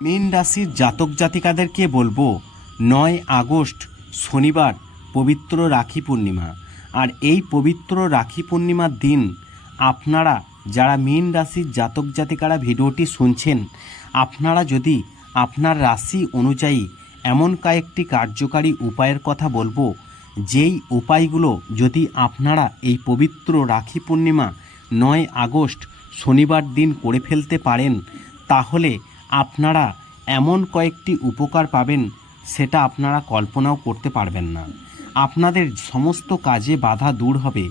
মীন রাশির জাতক জাতিকাদেরকে বলব, নয় আগস্ট, শনিবার পবিত্র রাখি পূর্ণিমা। আর এই পবিত্র রাখি পূর্ণিমার দিন আপনারা যারা মীন রাশির জাতক জাতিকারা ভিডিওটি শুনছেন, আপনারা যদি আপনার রাশি অনুযায়ী এমন কয়েকটি কার্যকারী উপায়ের কথা বলব, যেই উপায়গুলো যদি আপনারা এই পবিত্র রাখি পূর্ণিমা, নয় আগস্ট, শনিবার দিন করে ফেলতে পারেন, তাহলে আপনারা এমন কয়েকটি উপকার পাবেন, সেটা আপনারা কল্পনাও করতে পারবেন না। আপনাদের সমস্ত কাজে বাধা দূর হবে,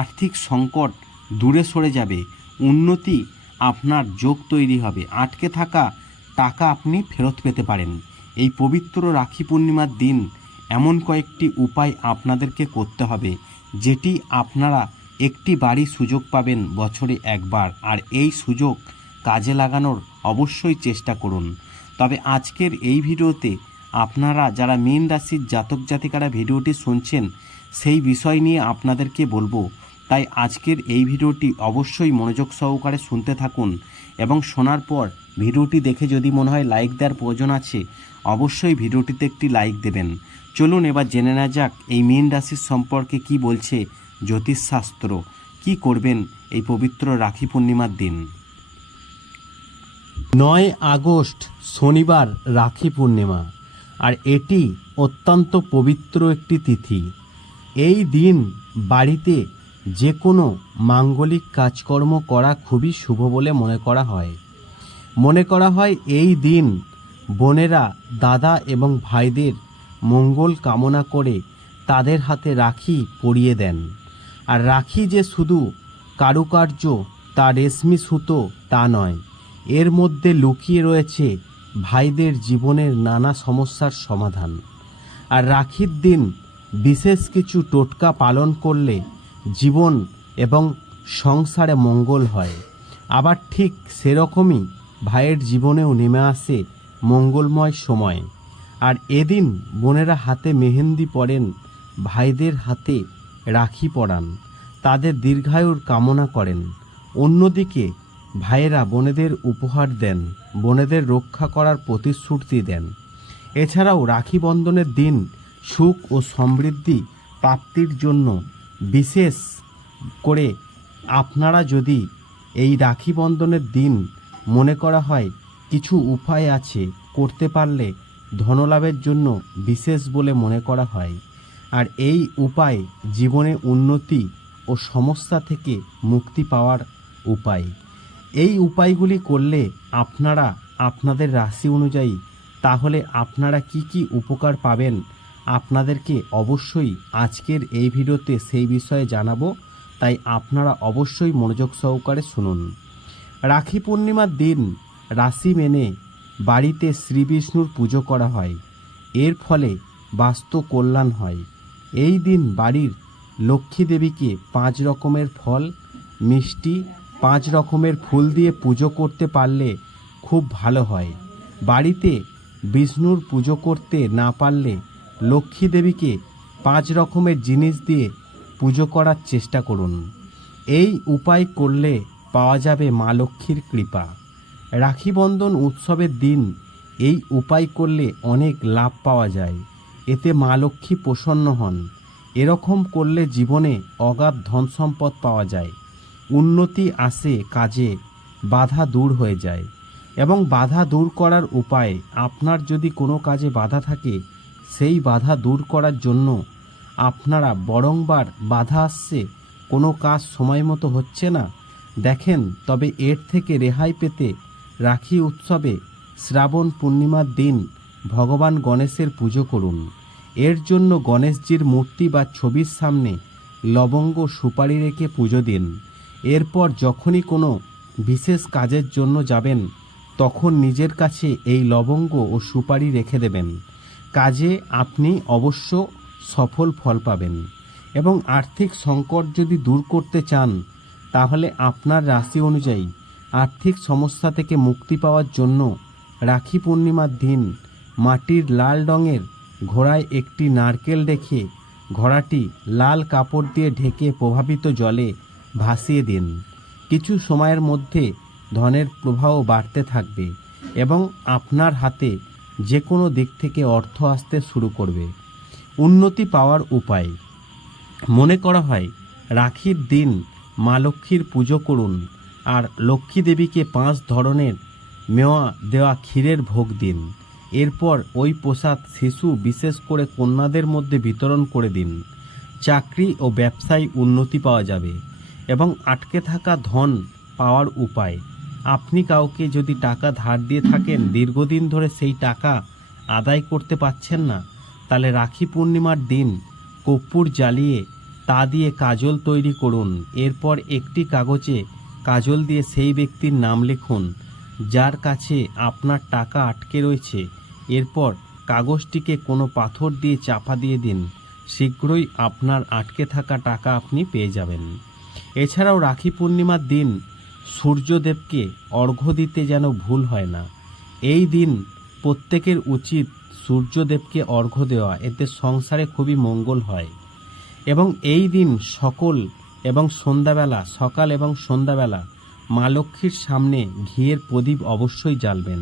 আর্থিক সংকট দূরে সরে যাবে, উন্নতি আপনার যোগ তৈরি হবে, আটকে থাকা টাকা আপনি ফেরত পেতে পারেন। এই পবিত্র রাখি পূর্ণিমার দিন এমন কয়েকটি উপায় আপনাদেরকে করতে হবে, যেটি আপনারা একটি বাড়ি সুযোগ পাবেন বছরে একবার, আর এই সুযোগ কাজে লাগানোর অবশ্যই চেষ্টা করুন। তবে আজকের এই ভিডিওতে আপনারা যারা মীন রাশির জাতক জাতিকারা ভিডিওটি শুনছেন, সেই বিষয় নিয়ে আপনাদেরকে বলব। তাই আজকের এই ভিডিওটি অবশ্যই মনোযোগ সহকারে শুনতে থাকুন এবং শোনার পর ভিডিওটি দেখে যদি মনে হয় লাইক দেওয়ার প্রয়োজন আছে, অবশ্যই ভিডিওটিতে একটি লাইক দেবেন। চলুন এবার জেনে নেওয়া যাক এই মীন রাশির সম্পর্কে কি বলছে জ্যোতিষশাস্ত্র, কি করবেন এই পবিত্র রাখি পূর্ণিমার দিন। নয় আগস্ট, শনিবার রাখি পূর্ণিমা, আর এটি অত্যন্ত পবিত্র একটি তিথি। এই দিন বাড়িতে যে কোনো মাঙ্গলিক কাজকর্ম করা খুবই শুভ বলে মনে করা হয়। মনে করা হয় এই দিন বোনেরা দাদা এবং ভাইদের মঙ্গল কামনা করে তাদের হাতে রাখি পরিয়ে দেন। আর রাখি যে শুধু কারুকার্য, তা রেশমি সুতো, তা নয়। এর মধ্যে লুকিয়ে রয়েছে ভাইদের জীবনের নানা সমস্যার সমাধান। আর রাখির দিন বিশেষ কিছু টোটকা পালন করলে জীবন এবং সংসারে মঙ্গল হয়। আবার ঠিক সেরকমই ভাইয়ের জীবনেও নেমে আসে মঙ্গলময় সময়। আর এদিন বোনেরা হাতে মেহেন্দি পরেন, ভাইদের হাতে রাখি পরান, তাদের দীর্ঘায়ুর কামনা করেন। অন্যদিকে ভাইয়েরা বোনেদের উপহার দেন, বোনেদের রক্ষা করার প্রতিশ্রুতি দেন। এছাড়াও রাখি বন্ধনের দিন সুখ ও সমৃদ্ধি প্রাপ্তির জন্য বিশেষ করে আপনারা যদি এই রাখি বন্ধনের দিন মনে করা হয়, কিছু উপায় আছে করতে পারলে ধনলাভের জন্য বিশেষ বলে মনে করা হয়। আর এই উপায় জীবনে উন্নতি ও সমস্যা থেকে মুক্তি পাওয়ার উপায়। এই উপায়গুলি করলে আপনারা আপনাদের রাশি অনুযায়ী তাহলে আপনারা কি কি উপকার পাবেন আপনাদেরকে অবশ্যই আজকের এই ভিডিওতে সেই বিষয়ে জানাব, তাই আপনারা অবশ্যই মনোযোগ সহকারে শুনুন। রাখি পূর্ণিমার দিন রাশি মেনে বাড়িতে শ্রী বিষ্ণুর পুজো করা হয়, এর ফলে বাস্তু কল্যাণ হয়। এই দিন বাড়ির লক্ষ্মী দেবীকে পাঁচ রকমের ফল, মিষ্টি পাঁচ রকমের ফুল দিয়ে পুজো করতে পারলে খুব ভালো হয়। বাড়িতে বিষ্ণুর পুজো করতে না পারলে লক্ষ্মী দেবীকে পাঁচ রকমের জিনিস দিয়ে পুজো করার চেষ্টা করুন। এই উপায় করলে পাওয়া যাবে মা লক্ষ্মীর কৃপা। রাখি বন্ধন উৎসবের দিন এই উপায় করলে অনেক লাভ পাওয়া যায়। এতে মা লক্ষ্মী প্রসন্ন হন। এরকম করলে জীবনে অগাধ ধন সম্পদ পাওয়া যায়। উন্নতি আসে কাজে, বাধা দূর হয়ে যায়। এবং বাধা দূর করার উপায় আপনার যদি কোনো কাজে বাধা থাকে, সেই বাধা দূর করার জন্য আপনারা বরংবার বাধা আসছে, কোনো কাজ সময় মতো হচ্ছে না। দেখেন, তবে এর থেকে রেহাই পেতে রাখি উৎসবে শ্রাবণ পূর্ণিমার দিন ভগবান গণেশের পুজো করুন। এর জন্য গণেশজির মূর্তি বা ছবির সামনে লবঙ্গ সুপারি রেখে পুজো দিন। এরপর যখনই কোনো বিশেষ কাজের জন্য যাবেন, তখন নিজের কাছে এই লবঙ্গ ও সুপারি রেখে দেবেন। কাজে আপনি অবশ্য সফল ফল পাবেন এবং আর্থিক সংকট যদি দূর করতে চান, তাহলে আপনার রাশি অনুযায়ী আর্থিক সমস্যা থেকে মুক্তি পাওয়ার জন্য রাখি পূর্ণিমার দিন মাটির লাল রঙের ঘোড়ায় একটি নারকেল রেখে ঘোড়াটি লাল কাপড় দিয়ে ঢেকে প্রভাবিত জলে ভাসিয়ে দিন। কিছু সময়ের মধ্যে ধনের প্রবাহ বাড়তে থাকবে এবং আপনার হাতে যে কোনো দিক থেকে অর্থ আসতে শুরু করবে। উন্নতি পাওয়ার উপায়। মনে করা হয়, রাখির দিন মা লক্ষ্মীর পুজো করুন আর লক্ষ্মী দেবীকে পাঁচ ধরনের মেওয়া দেওয়া ক্ষীরের ভোগ দিন। এরপর ওই প্রসাদ শিশু বিশেষ করে কন্যাদের মধ্যে বিতরণ করে দিন। চাকরি ও ব্যবসায় উন্নতি পাওয়া যাবে। এবং আটকে থাকা ধন পাওয়ার উপায়। আপনি কাউকে যদি টাকা ধার দিয়ে থাকেন, দীর্ঘদিন ধরে সেই টাকা আদায় করতে পারছেন না, তাহলে রাখি পূর্ণিমার দিন কর্পূর জ্বালিয়ে তা দিয়ে কাজল তৈরি করুন। এরপর একটি কাগজে কাজল দিয়ে সেই ব্যক্তির নাম লিখুন, যার কাছে আপনার টাকা আটকে রয়েছে। এরপর কাগজটিকে কোনো পাথর দিয়ে চাপা দিয়ে দিন। শীঘ্রই আপনার আটকে থাকা টাকা আপনি পেয়ে যাবেন। এছাড়াও রাখি পূর্ণিমার দিন সূর্যদেবকে অর্ঘ্য দিতে যেন ভুল হয় না। এই দিন প্রত্যেকের উচিত সূর্যদেবকে অর্ঘ্য দেওয়া। এতে সংসারে খুবই মঙ্গল হয়। এবং এই দিন সকল এবং সন্ধ্যাবেলা, সকাল এবং সন্ধ্যাবেলা মা লক্ষ্মীর সামনে ঘিয়ের প্রদীপ অবশ্যই জ্বালবেন।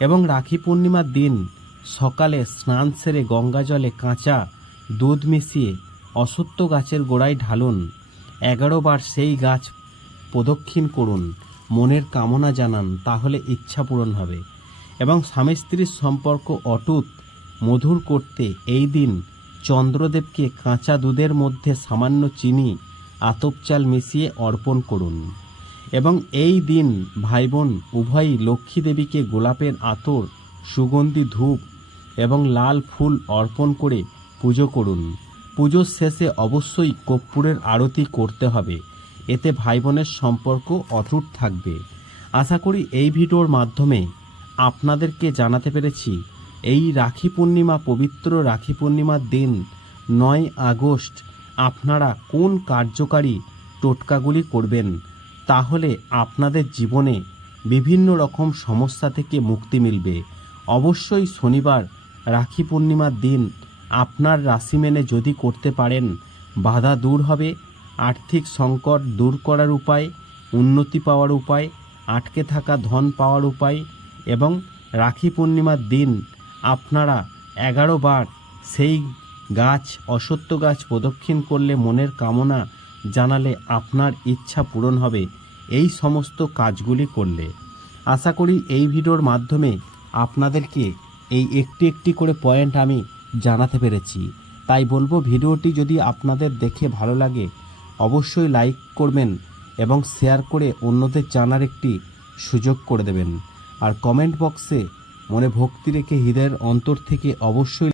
এবং রাখি পূর্ণিমার দিন সকালে স্নান সেরে গঙ্গা জলে কাঁচা দুধ মিশিয়ে অসত্য গাছের গোড়ায় ঢালুন। বার সেই গাছ প্রদক্ষিণ করুন, মনের কামনা জানান, তাহলে ইচ্ছা পূরণ হবে। এবং স্বামী স্ত্রীর সম্পর্ক অটুট, মধুর করতে এই দিন চন্দ্রদেবকে কাঁচা দুধের মধ্যে সামান্য চিনি, আতপ চাল মিশিয়ে অর্পণ করুন। এবং এই দিন ভাই বোন উভয়ই লক্ষ্মী দেবীকে গোলাপের আতর, সুগন্ধি ধূপ এবং লাল ফুল অর্পণ করে পুজো করুন। পুজোর শেষে অবশ্যই কর্পূরের আরতি করতে হবে। এতে ভাই বোনের সম্পর্ক অটুট থাকবে। আশা করি এই ভিডিওর মাধ্যমে আপনাদেরকে জানাতে পেরেছি, এই রাখি পূর্ণিমা, পবিত্র রাখি পূর্ণিমার দিন নয় আগস্ট আপনারা কোন কার্যকারী টোটকাগুলি করবেন, তাহলে আপনাদের জীবনে বিভিন্ন রকম সমস্যা থেকে মুক্তি মিলবে। অবশ্যই শনিবার রাখি পূর্ণিমার দিন আপনার রাশি মেনে যদি করতে পারেন, বাধা দূর হবে, আর্থিক সংকট দূর করার উপায়, উন্নতি পাওয়ার উপায়, আটকে থাকা ধন পাওয়ার উপায় এবং রাখি পূর্ণিমার দিন আপনারা এগারো বার সেই গাছ, অসত্য গাছ প্রদক্ষিণ করলে মনের কামনা জানালে আপনার ইচ্ছা পূরণ হবে। এই সমস্ত কাজগুলি করলে। আশা করি এই ভিডিওর মাধ্যমে আপনাদেরকে এই একটি একটি করে পয়েন্ট আমি জানাতে পেরেছি। তাই বলব ভিডিওটি যদি আপনাদের দেখে ভালো লাগে, অবশ্যই লাইক করবেন এবং শেয়ার করে অন্যদের জানার একটি সুযোগ করে দেবেন। আর কমেন্ট বক্সে মনে ভক্তি রেখে হৃদয়ের অন্তর থেকে অবশ্যই